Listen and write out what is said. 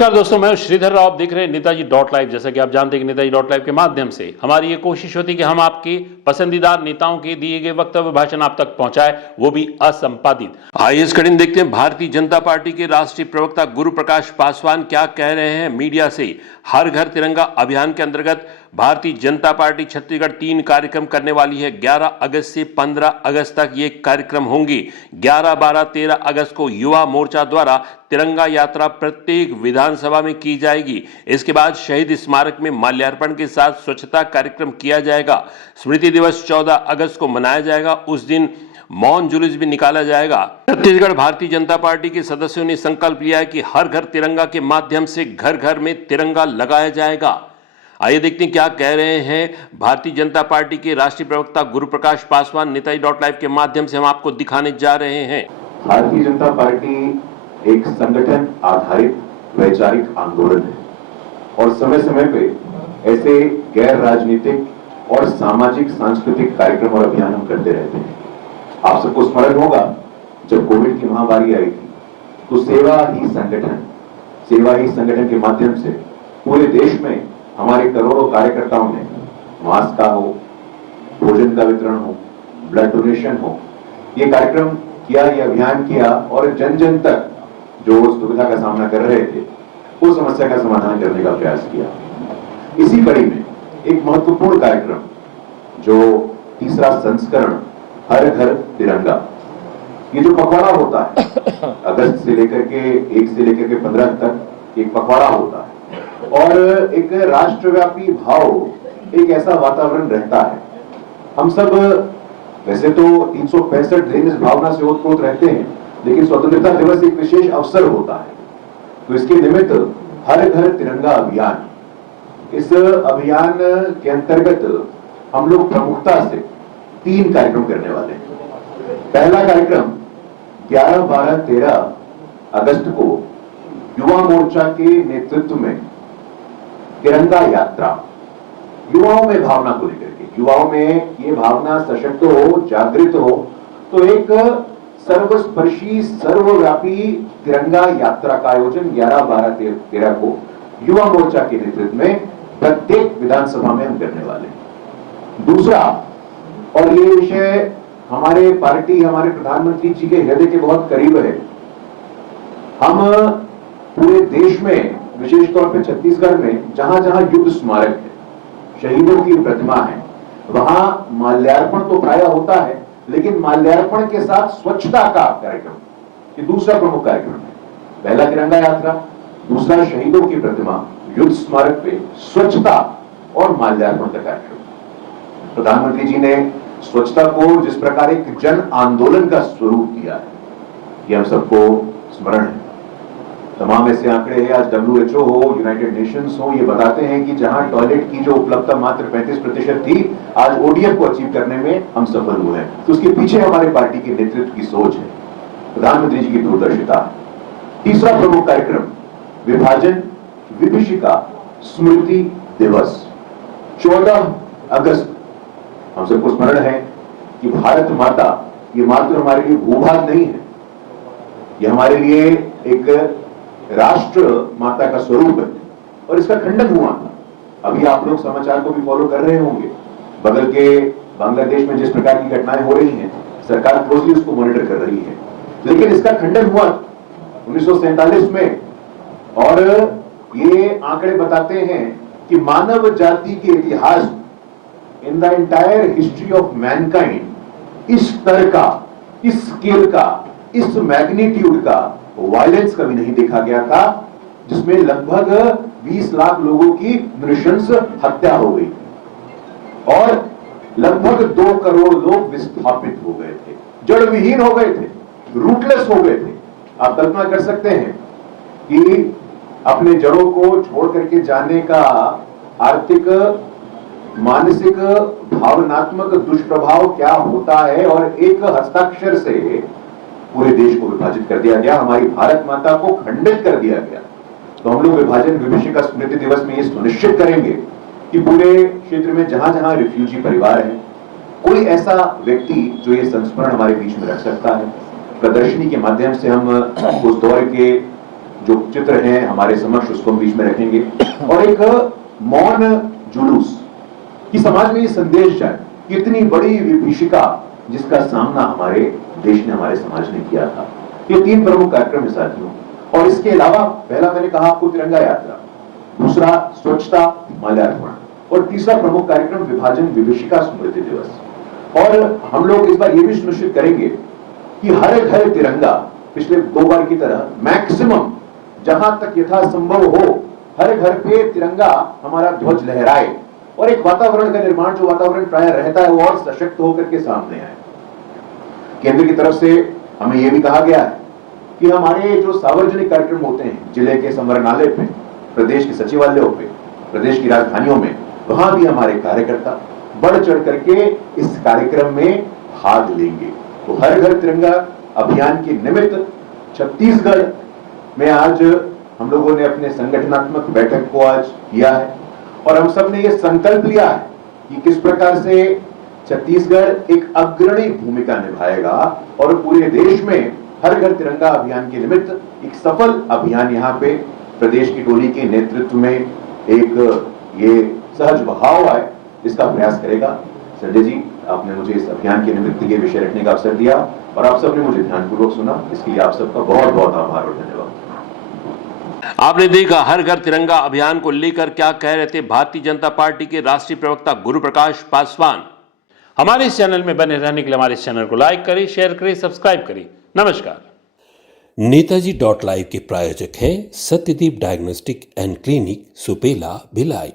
नमस्कार दोस्तों, मैं श्रीधर राव। आप देख रहे हैं नेताजी डॉट लाइव। जैसा कि आप जानते हैं कि नेताजी डॉट लाइव के माध्यम से हमारी ये कोशिश होती है कि हम आपके पसंदीदा नेताओं के दिए गए वक्तव्य भाषण आप तक पहुंचाए, वो भी असंपादित। आइए इस कड़ी में देखते हैं भारतीय जनता पार्टी के राष्ट्रीय प्रवक्ता गुरु प्रकाश पासवान क्या कह रहे हैं मीडिया से। हर घर तिरंगा अभियान के अंतर्गत भारतीय जनता पार्टी छत्तीसगढ़ 3 कार्यक्रम करने वाली है। 11 अगस्त से 15 अगस्त तक ये कार्यक्रम होंगे। 11, 12, 13 अगस्त को युवा मोर्चा द्वारा तिरंगा यात्रा प्रत्येक विधानसभा में की जाएगी। इसके बाद शहीद स्मारक में माल्यार्पण के साथ स्वच्छता कार्यक्रम किया जाएगा। स्मृति दिवस 14 अगस्त को मनाया जाएगा। उस दिन मौन जुलूस भी निकाला जाएगा। छत्तीसगढ़ भारतीय जनता पार्टी के सदस्यों ने संकल्प लिया है कि हर घर तिरंगा के माध्यम से घर घर में तिरंगा लगाया जाएगा। आइए देखते हैं क्या कह रहे हैं भारतीय जनता पार्टी के राष्ट्रीय प्रवक्ता गुरु प्रकाश पासवान। नेताजी डॉट लाइव के माध्यम से हम आपको दिखाने जा रहे हैं। भारतीय जनता पार्टी एक संगठन आधारित वैचारिक आंदोलन है और समय समय पे ऐसे गैर राजनीतिक और सामाजिक सांस्कृतिक कार्यक्रम और अभियान हम करते रहते हैं। आप सबको स्मरण होगा, जब कोविड की महामारी आई थी तो सेवा ही संगठन के माध्यम से पूरे देश में हमारे करोड़ों कार्यकर्ताओं ने मास्क का हो, भोजन का वितरण हो, ब्लड डोनेशन हो, ये कार्यक्रम किया, ये अभियान किया और जन जन तक जो उस दुविधा का सामना कर रहे थे उस समस्या का समाधान करने का प्रयास किया। इसी कड़ी में एक महत्वपूर्ण कार्यक्रम जो तीसरा संस्करण हर घर तिरंगा, ये जो पखवाड़ा होता है अगस्त से लेकर के 1 से लेकर के 15 तक एक पखवाड़ा होता है और एक राष्ट्रव्यापी भाव, एक ऐसा वातावरण रहता है। हम सब वैसे तो 365 दिन इस भावना से ओतप्रोत रहते हैं, लेकिन स्वतंत्रता दिवस एक विशेष अवसर होता है, तो इसके निमित्त हर घर तिरंगा अभियान, इस अभियान के अंतर्गत हम लोग प्रमुखता से 3 कार्यक्रम करने वाले हैं। पहला कार्यक्रम 11, 12, 13 अगस्त को युवा मोर्चा के नेतृत्व में तिरंगा यात्रा, युवाओं में भावना को लेकर के, युवाओं में ये भावना सशक्त हो, जागृत हो, तो एक सर्वस्पर्शी सर्वव्यापी तिरंगा यात्रा का आयोजन 11, 12, 13 को युवा मोर्चा के नेतृत्व में प्रत्येक विधानसभा में हम करने वाले हैं। दूसरा, और ये विषय हमारे पार्टी, हमारे प्रधानमंत्री जी के हृदय के बहुत करीब है, हम पूरे देश में, विशेष तौर पर छत्तीसगढ़ में जहां जहां युद्ध स्मारक है, शहीदों की प्रतिमा है, वहां माल्यार्पण तो प्रायः होता है, लेकिन माल्यार्पण के साथ स्वच्छता का कार्यक्रम, ये दूसरा प्रमुख कार्यक्रम है। पहला तिरंगा यात्रा, दूसरा शहीदों की प्रतिमा, युद्ध स्मारक पे स्वच्छता और माल्यार्पण का कार्यक्रम। प्रधानमंत्री जी ने स्वच्छता को जिस प्रकार एक जन आंदोलन का स्वरूप दिया है, ये हम सबको स्मरण है। तमाम ऐसे आंकड़े हैं, आज WHO हो, यूनाइटेड नेशंस हो, ये बताते हैं कि जहां टॉयलेट की जो उपलब्धता मात्र 35% थी, आज ODF को अचीव करने में हम सफल हुए हैं। तो उसके पीछे हमारे पार्टी के नेतृत्व की सोच है, प्रधानमंत्री जी की दूरदर्शिता है। तीसरा प्रमुख कार्यक्रम विभाजन विभीषिका स्मृति दिवस 14 अगस्त। हम सबको स्मरण है कि भारत माता ये मात्र हमारे लिए भूभाग नहीं है, ये हमारे लिए एक राष्ट्र माता का स्वरूप है और इसका खंडन हुआ। अभी आप लोग समाचार को भी फॉलो कर रहे होंगे, बगल के बांग्लादेश में जिस प्रकार की घटनाएं हो रही हैं, सरकार क्लोजली उसको मॉनिटर कर रही है, लेकिन इसका खंडन हुआ 1947 में। और ये आंकड़े बताते हैं कि मानव जाति के इतिहास, in the entire history of Mankind, इस स्तर का, इस स्केल का, इस मैग्नीट्यूड का वायलेंस कभी नहीं देखा गया था, जिसमें लगभग 20 लाख लोगों की नृशंस हत्या हो गई और लगभग 2 करोड़ लोग विस्थापित हो गए थे, जड़ विहीन हो गए थे, रूटलेस हो गए थे। आप कल्पना कर सकते हैं कि अपने जड़ों को छोड़ करके जाने का आर्थिक, मानसिक, भावनात्मक दुष्प्रभाव क्या होता है, और एक हस्ताक्षर से पूरे देश को विभाजित कर दिया गया, हमारी भारत माता को खंडित कर दिया गया। तो हम लोग विभाजन विभीषिका स्मृति दिवस में ये सुनिश्चित करेंगे कि पूरे क्षेत्र में जहां जहां रिफ्यूजी परिवार है, कोई ऐसा व्यक्ति जो ये संस्मरण हमारे बीच में रख सकता है, प्रदर्शनी के माध्यम से हम उस दौर के जो चित्र हैं हमारे समक्ष उसको हम बीच में रखेंगे और एक मौन जुलूस कि समाज में ये संदेश जाए कि इतनी बड़ी विभीषिका जिसका सामना हमारे देश ने, हमारे समाज ने किया था। ये 3 प्रमुख कार्यक्रम है साथियों। और इसके अलावा पहला मैंने कहा आपको तिरंगा यात्रा, दूसरा स्वच्छता माल्यार्पण और तीसरा प्रमुख कार्यक्रम विभाजन विभीषिका स्मृति दिवस। और हम लोग इस बार ये भी सुनिश्चित करेंगे कि हर घर तिरंगा पिछले 2 बार की तरह मैक्सिमम जहां तक यथासंभव हो हर घर पे तिरंगा हमारा ध्वज लहराए और एक वातावरण का निर्माण, जो वातावरण प्राय रहता है वो और सशक्त होकर के सामने आए। केंद्र की तरफ से हमें यह भी कहा गया है कि हमारे जो सार्वजनिक कार्यक्रम होते हैं जिले के संवरणालय पे, प्रदेश के सचिवालयों पे, प्रदेश की राजधानियों में, वहां भी हमारे कार्यकर्ता बढ़ चढ़ करके इस कार्यक्रम में भाग लेंगे। तो हर घर तिरंगा अभियान के निमित्त छत्तीसगढ़ में आज हम लोगों ने अपने संगठनात्मक बैठक को आज किया है और हम सब ने यह संकल्प लिया है कि किस प्रकार से छत्तीसगढ़ एक अग्रणी भूमिका निभाएगा और पूरे देश में हर घर तिरंगा अभियान के निमित्त एक सफल अभियान यहाँ पे प्रदेश की टोली के नेतृत्व में एक ये सहज बहाव आए, इसका प्रयास करेगा। संजय जी, आपने मुझे इस अभियान के निमित्त ये विषय रखने का अवसर दिया और आप सबने मुझे ध्यानपूर्वक सुना, इसके लिए आप सबका बहुत बहुत आभार और धन्यवाद। आपने देखा हर घर तिरंगा अभियान को लेकर क्या कह रहे थे भारतीय जनता पार्टी के राष्ट्रीय प्रवक्ता गुरु प्रकाश पासवान। हमारे इस चैनल में बने रहने के लिए हमारे इस चैनल को लाइक करें, शेयर करें, सब्सक्राइब करें। नमस्कार। नेताजी .live के प्रायोजक है Satyadeep diagnostic and clinic, Supela, Bhilai.